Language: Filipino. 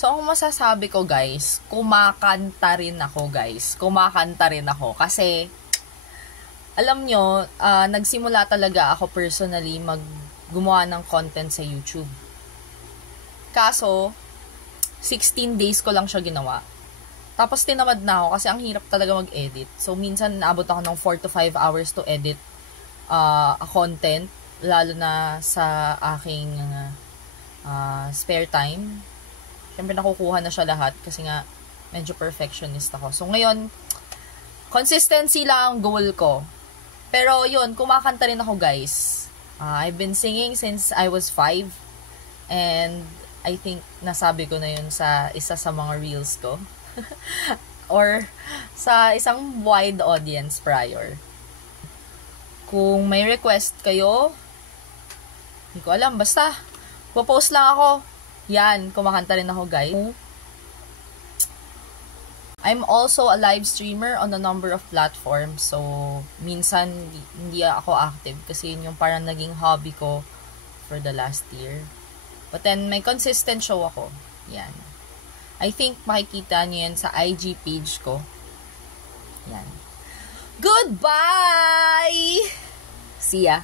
So, ang masasabi ko, guys, kumakanta rin ako, guys. Kumakanta rin ako. Kasi, alam nyo, nagsimula talaga ako personally gumawa ng content sa YouTube. Kaso, 16 days ko lang siya ginawa. Tapos, tinamad na ako kasi ang hirap talaga mag-edit. So, minsan, naabot ako ng 4 to 5 hours to edit a content, lalo na sa aking spare time. Siyempre, nakukuha na siya lahat kasi nga, medyo perfectionist ako. So, ngayon, consistency lang ang goal ko. Pero, yun, kumakanta rin ako, guys. I've been singing since I was 5. And, I think, nasabi ko na yun sa isa sa mga reels ko. Or, sa isang wide audience prior. Kung may request kayo, hindi ko alam, basta, popost lang ako. Yan, kumakanta rin ako, guys. I'm also a live streamer on a number of platforms. So, minsan, hindi ako active kasi yun yung parang naging hobby ko for the last year. But then, may consistent show ako. Yan. I think makikita niyo yan sa IG page ko. Yan. Goodbye! See ya!